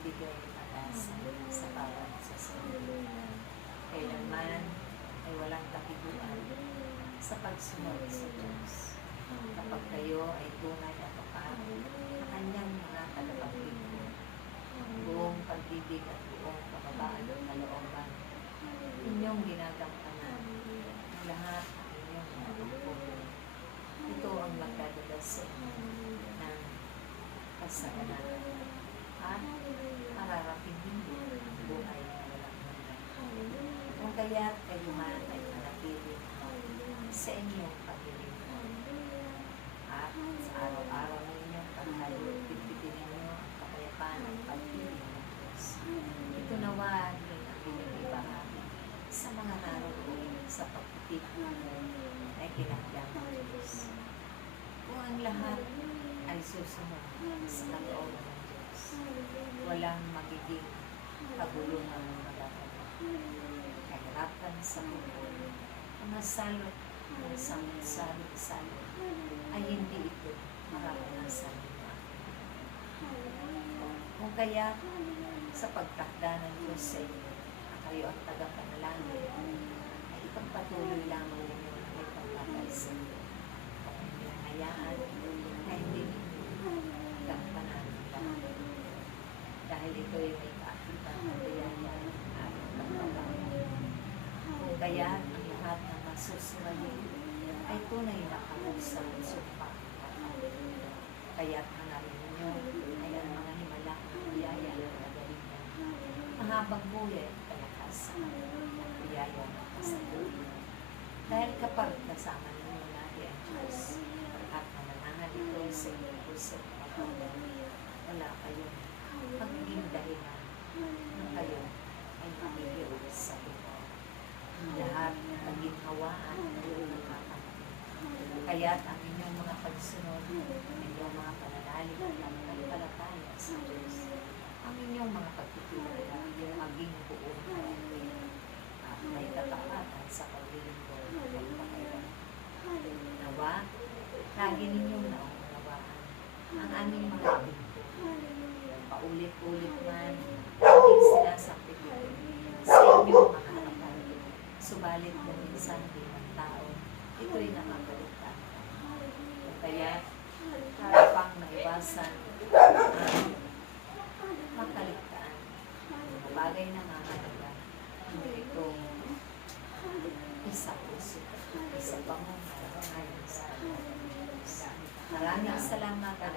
nagbibigay pag-asa sa bawat sasabi. Kailanman ay walang kapiguan sa pagsunod sa Diyos. Kapag kayo ay tunay na tapat na kanyang mga tagapaglingkod, buong pag-ibig at buong kababaan ng kalooban, inyong ginagampanan ang lahat ng inyong mga tungkulin. Ito ang magdadala sa inyo ng kasaganahan at mararating hindi ang buhay na walang hanggan. Kung kaya't kayuhan ay manatili sa inyong paglilingkod. At sa araw-araw na inyong paghayo, pagpipitin ninyo ang kapayapaan ng pag-ibig ng Diyos. Ito nawa din ang pinag-ibahagi sa mga naroon sa pagtitipon ay kinakdang ng Diyos. Kung ang lahat ay susunod sa kalooban ng Diyos, walang magiging kaguluhan ng magagawa. Kahirapan sa buhay, mga salot ng salot ay hindi ito mararanasan ng akin. Kung kaya sa pagtakda ng Diyos sa inyo, na kayo ang tagapanalangin, ay ipagpatuloy lamang ninyo na may pagkakaisa. Kung inyong hayaan, ay hindi ninyo gampanan ng lahat. Dahil ito ay may kaakitan ng biyaya at pagbabago. Kung kaya ang lahat ng masusunod ay tunay na kamusang sumpa. Kaya't hanapin ninyo ay ang mga himala ng biyaya ng kagalingan. Mahabang buhay at kalakasan ng biyaya ng kasalukuyan. Dahil kapag kasama ninyo natin ang Diyos at mananahan ito sa inyong puso at pagkakas, wala kayong magiging dahilan na kayo ay magiging sa buhay. Lahat ng ginhawaan ay nakakatawa. Kaya't ang inyong mga pagsunod, ang inyong mga pananalig at pananampalataya sa Diyos, ang inyong mga pagtitulala ay maging buong kaunti at may katapatan sa paglilingkod ng pakailan. Nawa, lagi ninyong naunawaan ang aming mga bingko. Paulit-ulit man, hindi sinasampit ito sa inyong mga harapan. Subalit kung minsan din ang tao, ito'y nakakaligtaan. Kaya, para pang naiwasan ang makaligtaan, mga bagay na mahalaga, hindi itong isa puso, isa pang mga sa Diyos. Maraming salamat at